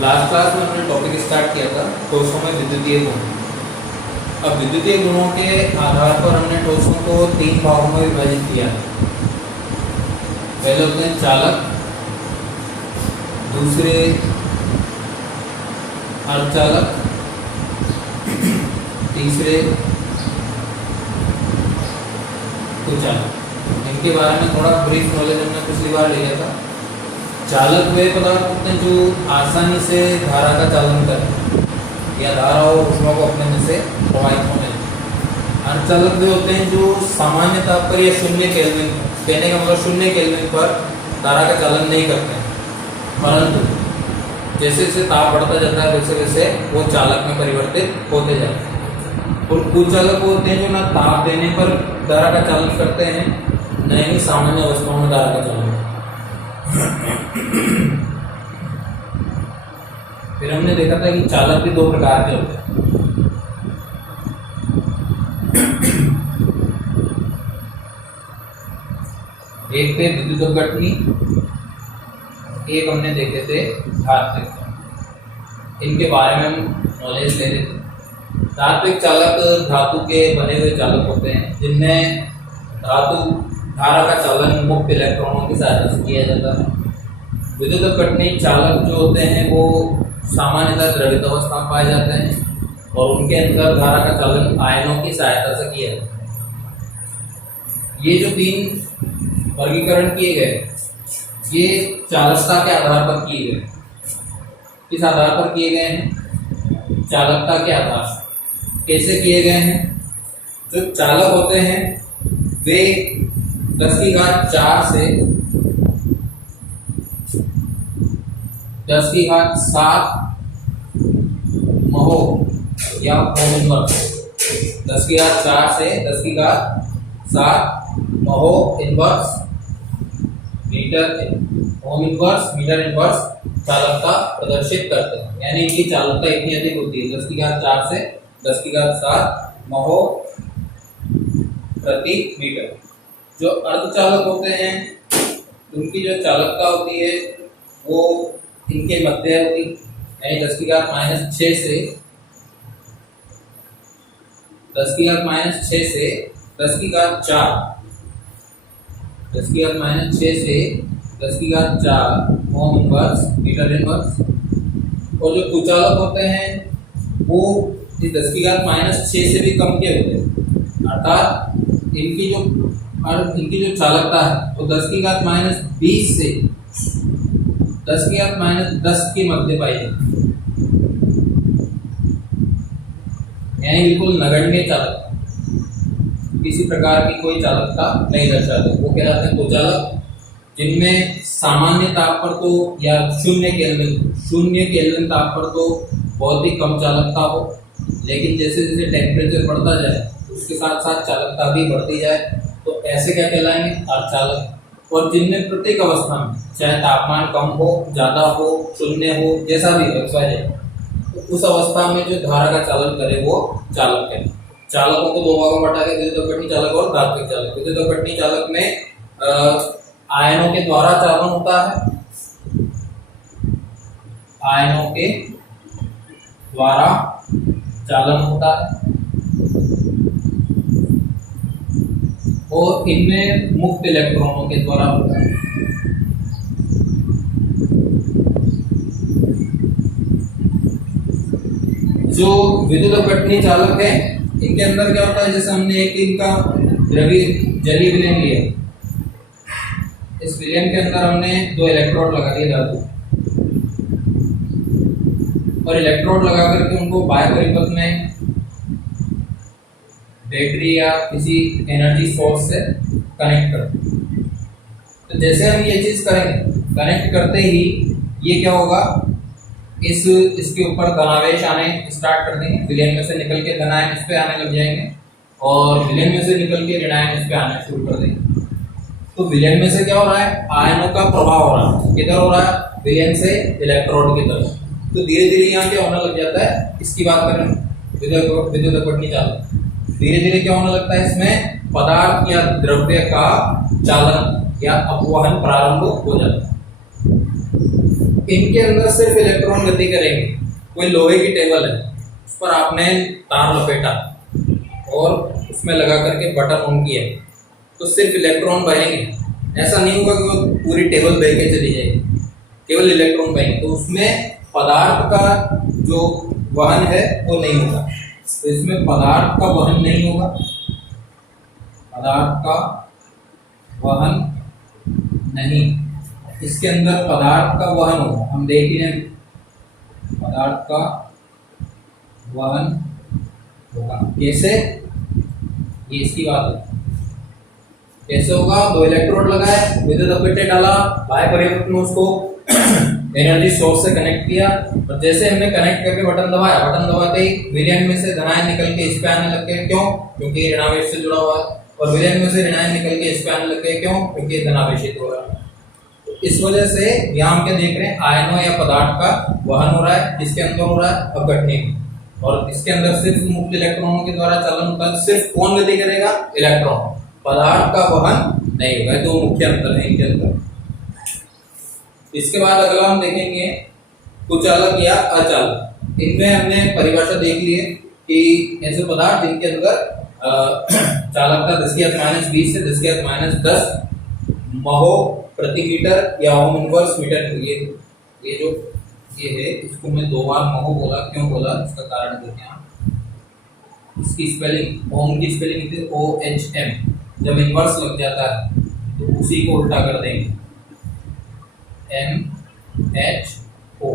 Last class में हमने topic start किया था ठोसों में विद्युतीय गुण। अब विद्युतीय गुणों के आधार पर हमने ठोसों को 3 भागों में विभाजित किया है। पहले होते हैं चालक, दूसरे अर्धचालक, तीसरे कुचालक। इनके बारे में थोड़ा ब्रीफ नॉलेज हमने पिछली बार लिया था। चालक वे पदार्थ होते हैं जो आसानी से धारा का चालन करें या धारा और ऊष्मा को अपने में से प्रवाहित होने दें। अर्धचालक वे होते हैं जो सामान्य ताप पर या 0 केल्विन, कहने का मतलब 0 केल्विन पर धारा का चालन नहीं करते हैं, परंतु जैसे जैसे ताप बढ़ता जाता है वैसे वैसे वो चालक में परिवर्तित होते जाते हैं। और कुचालक होते हैं जो ना ताप देने पर धारा का चालन करते हैं, न ही सामान्य अवस्थाओं में धारा का चालन। फिर हमने देखा था कि चालक भी 2 प्रकार के होते हैं। एक थे विद्युत अपघटनी, एक हमने देखे थे धात्विक। इनके बारे में हम नॉलेज ले रहे थे। धात्विक चालक धातु के बने हुए चालक होते हैं जिनमें धारा का चालन मुक्त इलेक्ट्रॉनों की सहायता से किया जाता है। विद्युत अपघटनी चालक जो होते हैं वो सामान्यतः द्रवित अवस्था में पाए जाते हैं और उनके अंदर धारा का चालन आयनों की सहायता से किया जाता है। ये जो 3 वर्गीकरण किए गए ये चालकता के आधार पर किए गए। किस आधार पर किए गए हैं? चालकता के आधार पर। कैसे किए गए हैं? जो चालक होते हैं वे 10⁴ से 10⁷ महो या ओम इनवर्स, 10⁴ से 10⁷ mho inverse ohm inverse metre inverse चालकता प्रदर्शित करते हैं। यानी इनकी चालकता इतनी अधिक होती है 10⁴ से 10⁷ महो प्रति मीटर। जो अर्धचालक होते हैं उनकी जो चालकता होती है वो इनके मध्य होती है, यानी 10⁻⁻⁶ से 10⁻⁻⁶ से 10⁴ 10⁻⁻⁶ से 10⁴ ओम इनवर्स मीटर इनवर्स। और जो कुचालक होते हैं वो इस 10⁻⁻⁶ से भी कम के होते हैं, अर्थात इनकी जो चालकता है वो 10⁻⁻20 से 10⁻⁻10 के मध्य पाई जाती है, यानी बिल्कुल नगण्य चालकता, किसी प्रकार की कोई चालकता नहीं दर्शाते। वो कहलाते हैं कुचालक, जिनमें सामान्य ताप पर तो या 0 केल्विन ताप पर तो बहुत ही कम चालकता हो, लेकिन जैसे जैसे टेम्परेचर बढ़ता जाए उसके साथ साथ चालकता भी बढ़ती जाए तो ऐसे क्या कहलाएंगे? अर्धचालक। और जिनमें प्रत्येक अवस्था में चाहे तापमान कम हो, ज़्यादा हो, 0 हो, जैसा भी हो तो उस अवस्था में जो धारा का चालन करे वो चालक है। चालकों को 2 भागों में बांटा गया, विद्युत अपघटनी चालक और धात्विक चालक। विद्युत अपघटनी चालक में आयनों के द्वारा चालन होता है, आयनों के द्वारा चालन होता है, और इनमें मुक्त इलेक्ट्रॉनों के द्वारा होता है। जो विद्युत अपघटनी चालक है इनके अंदर क्या होता है, जैसे हमने एक इनका जलीय विलयन लिया, इस विलयन के अंदर हमने 2 इलेक्ट्रोड लगा दिए धातु, और इलेक्ट्रोड लगा करके उनको बाह्य परिपथ में बैटरी या किसी एनर्जी सोर्स से कनेक्ट करते हैं। तो जैसे हम ये चीज करेंगे, कनेक्ट करते ही ये क्या होगा, इसके ऊपर धनावेश आने स्टार्ट कर देंगे। विलयन में से निकल के धनायन इस पे आने लग जाएंगे और विलयन में से निकल के ऋणायन इस पे आने शुरू कर देंगे। तो विलयन में से क्या हो रहा है? आयनों का प्रभाव हो रहा है। किधर हो रहा है? विलयन से इलेक्ट्रोड की तरफ। तो धीरे धीरे यहाँ क्या होने लग जाता है, इसकी बात करें विद्युत अपघटनी चालक, धीरे धीरे क्या होने लगता है, इसमें पदार्थ या द्रव्य का चालन या अपवहन प्रारंभ हो जाता है। इनके अंदर सिर्फ इलेक्ट्रॉन गति करेंगे। कोई लोहे की टेबल है, उस पर आपने तार लपेटा और उसमें लगा करके बटन ऑन किया, तो सिर्फ इलेक्ट्रॉन बहेंगे। ऐसा नहीं होगा कि वो पूरी टेबल बह के चली जाएगी, केवल इलेक्ट्रॉन बहेंगे। तो उसमें पदार्थ का जो वहन है वो नहीं होगा। तो इसमें पदार्थ का वहन नहीं होगा, पदार्थ का वहन नहीं। इसके अंदर पदार्थ का वहन होगा, हम देख ही रहे, पदार्थ का वहन होगा। कैसे, ये इसकी बात है। कैसे होगा? दो इलेक्ट्रोड लगाए, विद्युत लपेटे डाला, बाह्य परिवर्तक में उसको एनर्जी सोर्स से कनेक्ट किया, और जैसे हमने कनेक्ट करके बटन दबाया, बटन दबाते ही विलयन में से धनायन निकल के इस पे आने लग गए। क्यों? क्योंकि ऋणावेश से जुड़ा हुआ है। और विलयन में से ऋणायन निकल के इस पे आने लग गए। क्यों? क्योंकि धनावेशित हो रहा है। इस वजह से यहाँ हम क्या देख रहे हैं, आयनों या पदार्थ का वहन हो रहा है। किसके अंदर हो रहा है? अपघटनीय। और इसके अंदर सिर्फ मुक्त इलेक्ट्रॉनों के द्वारा चालन होता है। सिर्फ कौन गति करेगा? इलेक्ट्रॉन। पदार्थ का वहन नहीं होगा। दो मुख्य अंतर है इनके अंदर। इसके बाद अगला हम देखेंगे कुचालक या अचालक। इनमें हमने परिभाषा देख ली है कि ऐसे पदार्थ जिनके अंदर चालकता 10⁻20 से 10⁻10 महो प्रति मीटर या ओम इनवर्स मीटर। ये जो ये है, इसको मैं 2 बार महो बोला। क्यों बोला? इसका कारण देखें आप। इसकी स्पेलिंग, ओम की स्पेलिंग थी OHM। जब इनवर्स लग जाता है तो उसी को उल्टा कर देंगे, MHO, तो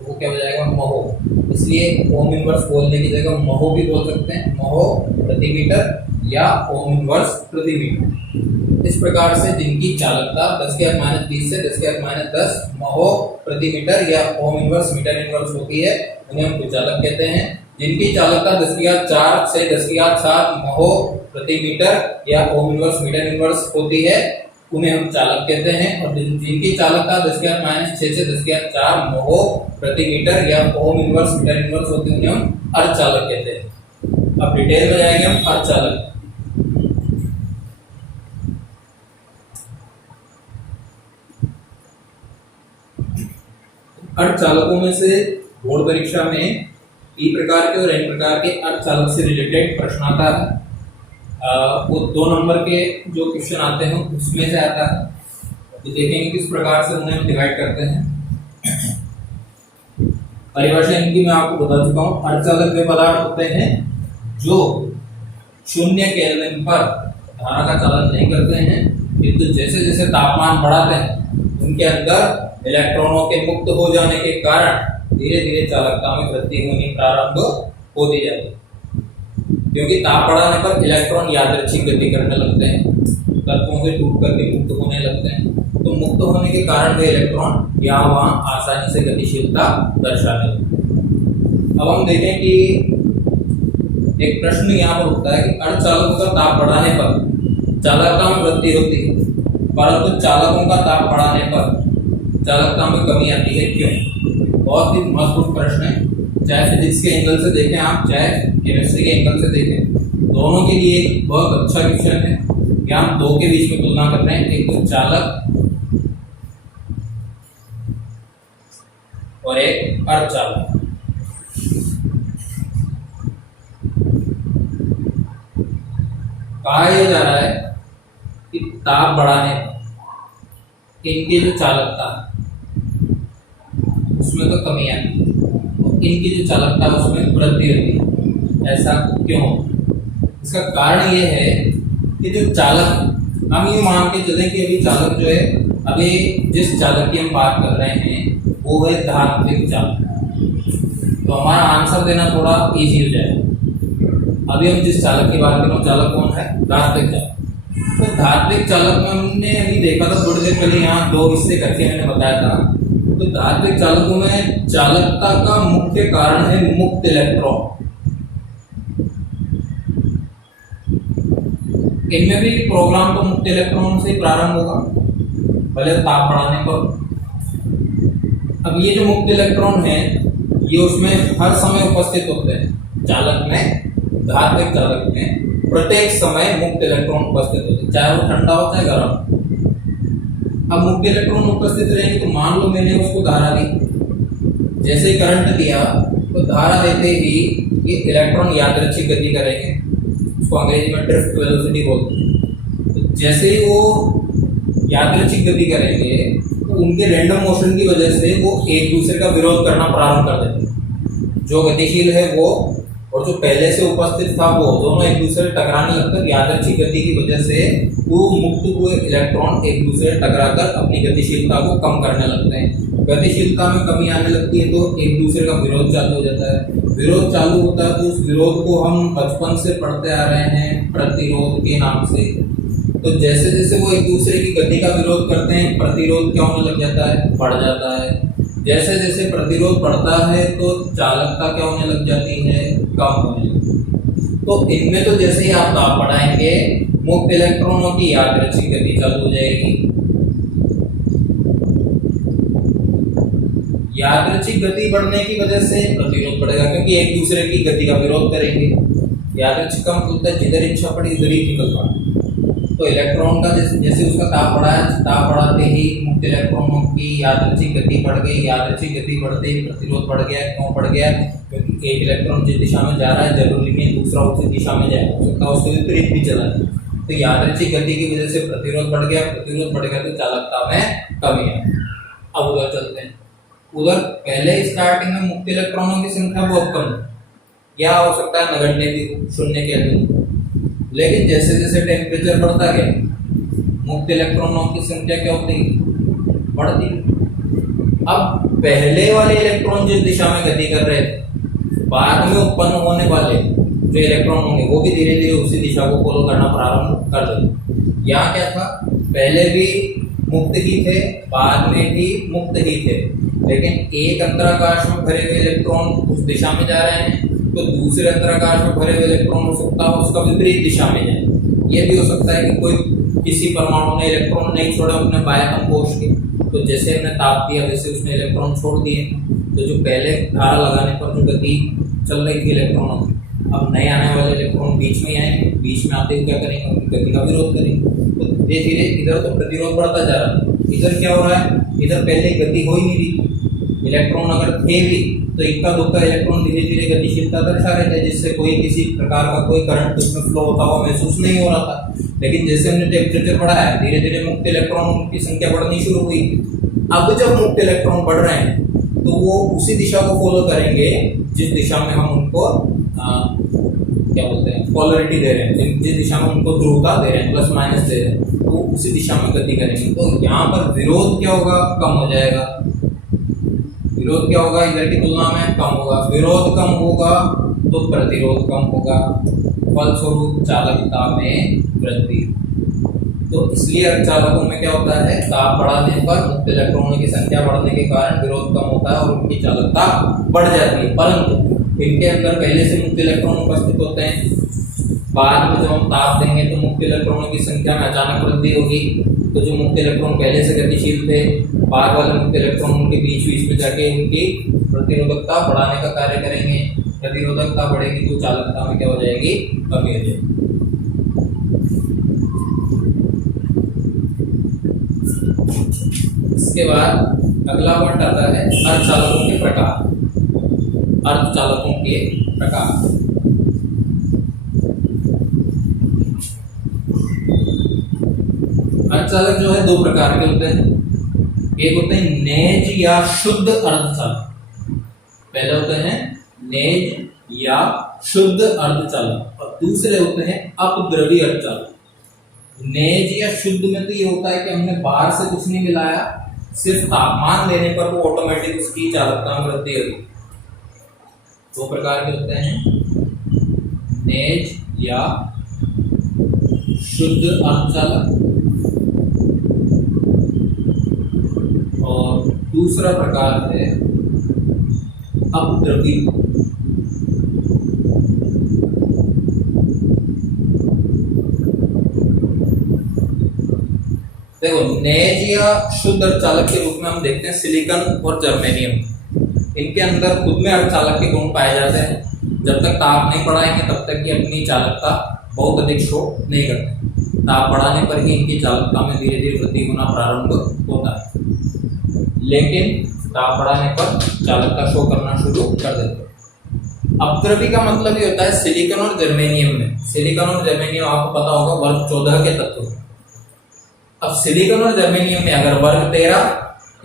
वो क्या हो जाएगा? महो। इसलिए ओम इनवर्स बोलने की जगह महो भी बोल सकते हैं, महो प्रति मीटर या ओम इनवर्स प्रति मीटर। इस प्रकार से जिनकी चालकता 10⁻20 से 10⁻10 महो प्रति मीटर या ओम इनवर्स मीटर इनवर्स होती है, उन्हें हम कुचालक कहते हैं। जिनकी चालकता 10⁴ से 10⁷ महो प्रति मीटर या ओम इनवर्स मीटर इनवर्स होती है, उन्हें हम चालक कहते हैं। और जिनकी चालकता 10⁻6 से 10⁴ महो प्रति मीटर या ओम इनवर्स मीटर इनवर्स होती है, उन्हें हम अर्धचालक कहते हैं। अब डिटेल में जाएंगे हम अर्धचालक। अर्धचालकों में से बोर्ड परीक्षा में ई प्रकार के और एन प्रकार के अर्धचालक से रिलेटेड प्रश्न आता है। वो 2 नंबर के जो क्वेश्चन आते हैं उसमें से आता है। तो देखेंगे किस प्रकार से उन्हें हम डिवाइड करते हैं। परिभाषा इनकी मैं आपको बता चुका हूँ। अर्धचालक वे पदार्थ होते हैं जो 0 केल्विन पर धारा का चालन नहीं करते हैं, किंतु जैसे जैसे तापमान बढ़ाते हैं उनके अंदर इलेक्ट्रॉनों के मुक्त हो जाने के कारण धीरे धीरे चालकता में वृद्धि होनी प्रारंभ होती जाती है। क्योंकि ताप बढ़ाने पर इलेक्ट्रॉन यादृच्छिक गति करने लगते हैं, तत्वों से टूट करके मुक्त होने लगते हैं। तो मुक्त होने के कारण वे इलेक्ट्रॉन यहाँ वहाँ आसानी से गतिशीलता दर्शाने लगते हैं। अब हम देखें कि एक प्रश्न यहाँ पर उठता है कि अर्धचालकों का ताप बढ़ाने पर चालकता में वृद्धि होती है, परंतु चालकों का ताप बढ़ाने पर चालकता में कमी आती है, क्यों? बहुत ही महत्वपूर्ण प्रश्न है। चाहे फिजिक्स के एंगल से देखें आप, चाहे केमिस्ट्री के एंगल से देखें, दोनों के लिए बहुत अच्छा क्वेश्चन है कि हम 2 के बीच में तुलना कर रहे हैं, एक तो चालक और एक अर्धचालक। कहा यह जा रहा है कि ताप बढ़ाने पर इनकी जो चालकता उसमें तो कमी आती है, इनकी जो चालकता उसमें वृद्धि होती है। ऐसा क्यों? इसका कारण ये है कि जो चालक, हम ये मान के चलें कि अभी चालक जो है, अभी जिस चालक की हम बात कर रहे हैं वो है धात्विक चालक। तो हमारा आंसर देना थोड़ा इजी हो जाएगा। अभी हम जिस चालक की बात कर रहे हैं चालक कौन है? धात्विक चालक। तो धात्विक चालक में हमने अभी देखा था थोड़ी देर पहले, यहाँ 2 हिस्से करके मैंने बताया था। तो धात्विक चालकों में चालकता का मुख्य कारण है मुक्त इलेक्ट्रॉन। इनमें भी प्रोग्राम तो मुक्त इलेक्ट्रॉन से प्रारंभ होगा, पहले ताप बढ़ाने पर। अब ये जो मुक्त इलेक्ट्रॉन है ये उसमें हर समय उपस्थित होते हैं। चालक में, धात्विक चालक में प्रत्येक समय मुक्त इलेक्ट्रॉन उपस्थित होते हैं, चाहे वो ठंडा हो चाहे गर्म। अब मुक्त इलेक्ट्रॉन उपस्थित रहेंगे तो मान लो मैंने उसको धारा दी, जैसे ही करंट दिया तो धारा देते ही ये इलेक्ट्रॉन यादृच्छिक गति करेंगे, उसको अंग्रेजी में ड्रिफ्ट वेलोसिटी बोलते हैं। तो जैसे ही वो यादृच्छिक गति करेंगे तो उनके रैंडम मोशन की वजह से वो एक दूसरे का विरोध करना प्रारंभ कर देते हैं। जो गतिशील है वो और जो पहले से उपस्थित था वो दोनों एक दूसरे से टकराने लगकर यादृच्छिक गति की वजह से वो मुक्त हुए इलेक्ट्रॉन एक दूसरे से टकराकर अपनी गतिशीलता को कम करने लगते हैं। गतिशीलता में कमी आने लगती है तो एक दूसरे का विरोध चालू हो जाता है। विरोध चालू होता है तो उस विरोध को हम बचपन से पढ़ते आ रहे हैं प्रतिरोध के नाम से। तो जैसे जैसे वो एक दूसरे की गति का विरोध करते हैं प्रतिरोध क्या होने लग जाता है, बढ़ जाता है। जैसे जैसे प्रतिरोध बढ़ता है तो चालकता क्या होने लग जाती है, कम होने लगती है। तो इनमें तो जैसे ही आप ताप बढ़ाएंगे मुक्त इलेक्ट्रॉनों की यादृच्छिक गति चालू हो जाएगी। यादृच्छिक गति बढ़ने की वजह से प्रतिरोध बढ़ेगा क्योंकि एक दूसरे की गति का विरोध करेंगे। यादृच्छिक का मतलब होता है जिधर इच्छा पड़ी उधर ही निकल पड़ा। तो इलेक्ट्रॉन का जैसे उसका ताप बढ़ाया, ताप बढ़ाते ही मुक्त इलेक्ट्रॉनों की यादृच्छिक गति बढ़ गई। यादृच्छिक गति बढ़ते ही प्रतिरोध बढ़ गया। क्यों बढ़ गया? क्योंकि एक इलेक्ट्रॉन जिस दिशा में जा रहा है जरूरी नहीं दूसरा उसी दिशा में जाए, हो सकता है उसके विपरीत भी चला जाए। तो यादृच्छिक गति की वजह से प्रतिरोध बढ़ गया। प्रतिरोध बढ़ गया तो चालकता में कमी है। अब उधर चलते हैं। उधर पहले स्टार्टिंग में मुक्त इलेक्ट्रॉनों की संख्या बहुत कम है, या हो सकता है नगण्य भी, 0 केल्विन। लेकिन जैसे जैसे टेम्परेचर बढ़ता गया मुक्त इलेक्ट्रॉनों की संख्या क्या होती है, बढ़ती। अब पहले वाले इलेक्ट्रॉन जिस दिशा में गति कर रहे थे बाद में उत्पन्न होने वाले जो इलेक्ट्रॉन होंगे वो भी धीरे धीरे उसी दिशा को फॉलो करना प्रारंभ कर देंगे। यहाँ क्या था, पहले भी मुक्त ही थे बाद में भी मुक्त ही थे, लेकिन एक अंतराकाश में भरे हुए इलेक्ट्रॉन उस दिशा में जा रहे हैं तो दूसरे अंतराकाश में भरे हुए इलेक्ट्रॉन हो सकता है उसका विपरीत दिशा में जाए। ये भी हो सकता है कि कोई किसी परमाणु ने इलेक्ट्रॉन नहीं छोड़ा अपने बाह्यतम कोश के, तो जैसे हमने ताप दिया वैसे उसने इलेक्ट्रॉन छोड़ दिए। तो जो पहले धारा लगाने पर जो गति चल रही थी इलेक्ट्रॉनों की, अब नए आने वाले इलेक्ट्रॉन बीच में आएंगे, बीच में आते हुए क्या करेंगे, उनकी गति का विरोध करेंगे। तो धीरे धीरे इधर तो प्रतिरोध बढ़ता जा रहा है, इधर क्या हो रहा है, इधर पहले गति हो ही नहीं रही। इलेक्ट्रॉन अगर थे भी तो इक्का दुक्का इलेक्ट्रॉन धीरे धीरे गतिशीलता दर्शा रहे थे, जिससे कोई किसी प्रकार का कोई करंट उसमें फ्लो होता हुआ महसूस नहीं हो रहा था। लेकिन जैसे हमने टेम्परेचर बढ़ाया धीरे धीरे मुक्त इलेक्ट्रॉन की संख्या बढ़नी शुरू हुई। अब जब मुक्त इलेक्ट्रॉन बढ़ रहे हैं तो वो उसी दिशा को फॉलो करेंगे जिस दिशा में हम उनको क्या बोलते हैं, पोलरिटी दे रहे हैं, जिस दिशा में उनको ध्रुवता दे रहे हैं, प्लस माइनस दे रहे हैं, तो उसी दिशा में गति करेंगे। तो यहाँ पर विरोध क्या होगा, कम हो जाएगा। विरोध क्या होगा, इधर की तुलना में कम होगा। विरोध कम होगा तो प्रतिरोध कम होगा, फलस्वरूप चालकता में वृद्धि। तो इसलिए अर्धचालकों में क्या होता है, ताप बढ़ाने पर मुक्त इलेक्ट्रॉनों की संख्या बढ़ने के कारण विरोध कम होता है और उनकी चालकता बढ़ जाती है। परंतु इनके अंदर पहले से मुक्त इलेक्ट्रॉन उपस्थित होते हैं, बाद में जब हम ताप देंगे तो मुक्त इलेक्ट्रॉनों की संख्या में अचानक वृद्धि होगी। तो जो मुक्त इलेक्ट्रॉन पहले से गतिशील थे, बाद वाले मुक्त इलेक्ट्रॉन उनके बीच बीच में जाके उनकी प्रतिरोधकता बढ़ाने का कार्य करेंगे। प्रतिरोधकता बढ़ेगी तो चालकता में क्या हो जाएगी, कमी हो जाएगी। इसके बाद अगला पॉइंट आता है अर्धचालकों के प्रकार। अर्धचालकों के प्रकार, अर्धचालक जो है दो प्रकार के होते हैं। एक होते हैं नेज या शुद्ध अर्धचालक, पहले होते हैं नेज या शुद्ध अर्धचालक और दूसरे होते हैं अपद्रवी अर्धचालक। नेज या शुद्ध में तो ये होता है कि हमने बाहर से कुछ नहीं मिलाया, सिर्फ तापमान देने पर वो ऑटोमेटिक उसकी चालकता में वृद्धि होगी। दो प्रकार के होते हैं, नेज या शुद्ध अर्धचालक और दूसरा प्रकार है अपद्रवी। देखो नेज या शुद्ध अर्धचालक के रूप में हम देखते हैं सिलिकॉन और जर्मेनियम। इनके अंदर खुद में अर्धचालक के गुण पाए जाते हैं। जब तक ताप नहीं बढ़ाएंगे तब तक ये अपनी चालकता बहुत अधिक शो नहीं करते। ताप बढ़ाने पर ही इनकी चालकता में धीरे धीरे वृद्धि होना प्रारंभ होता है, लेकिन ताप बढ़ाने पर चालकता शो करना शुरू कर देते हैं। अपद्रव्य का मतलब ये होता है सिलिकॉन और जर्मेनियम में। सिलिकॉन और जर्मेनियम आपको पता होगा वर्ग 14 के तत्व हैं। अब सिलिकॉन और जर्मेनियम में अगर वर्ग 13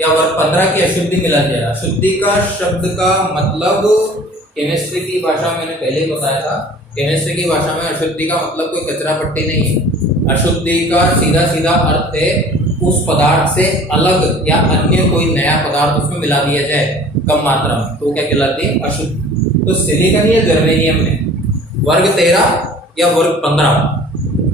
या वर्ग 15 की अशुद्धि मिला जाए, अशुद्धि का शब्द का मतलब केमिस्ट्री की भाषा में मैंने पहले ही बताया था, केमिस्ट्री की भाषा में अशुद्धि का मतलब कोई कचरा पट्टी नहीं है। अशुद्धि का सीधा सीधा अर्थ है उस पदार्थ से अलग या अन्य कोई नया पदार्थ उसमें मिला दिया जाए कम मात्रा में, तो क्या कहलाती है? अशुद्ध। तो सिलिकॉन या जर्मेनियम में वर्ग 13 या वर्ग 15,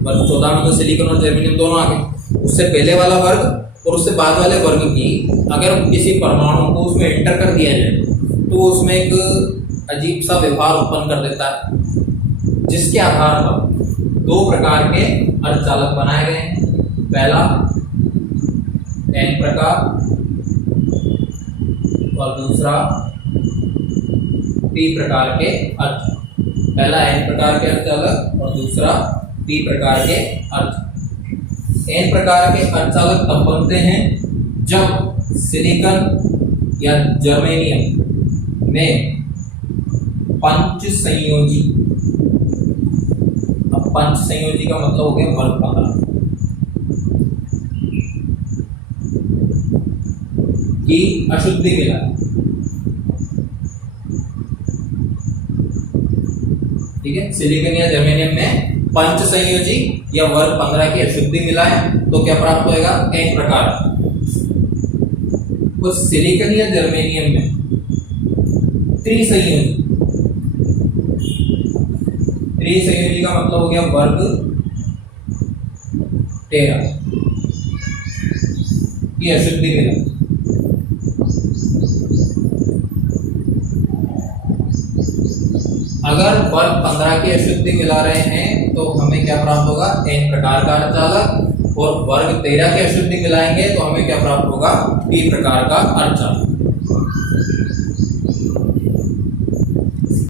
वर्ग 14 में तो सिलिकॉन और जर्मेनियम दोनों आ गए, उससे पहले वाला वर्ग और उससे बाद वाले वर्ग की अगर किसी परमाणु को उसमें एंटर कर दिया जाए तो उसमें एक अजीब सा व्यवहार उत्पन्न कर देता है, जिसके आधार पर दो प्रकार के अर्धचालक बनाए गए हैं। पहला एन प्रकार और दूसरा पी प्रकार के अर्ध। पहला एन प्रकार के अर्धचालक और दूसरा पी प्रकार के अर्ध। एन प्रकार के अर्धचालक तब बनते हैं जब सिलिकॉन या जर्मेनियम में पंच संयोजी, अब पंच संयोजी का मतलब हो गया वर्ग 15 की अशुद्धि मिला। ठीक है, सिलिकॉन या जर्मेनियम में पंच संयोजी या वर्ग 15 की अशुद्धि मिला है तो क्या प्राप्त होगा? एन प्रकार। तो सिलिकॉन या जर्मेनियम में त्रिसंयोजी, त्रिसंयोजी का मतलब हो गया वर्ग 13 की अशुद्धि मिला। अगर वर्ग 15 की अशुद्धि मिला रहे हैं तो हमें क्या प्राप्त होगा? एन प्रकार का अर्धचालक। और वर्ग 13 की अशुद्धि मिलाएंगे तो हमें क्या प्राप्त होगा? पी प्रकार का अर्धचालक।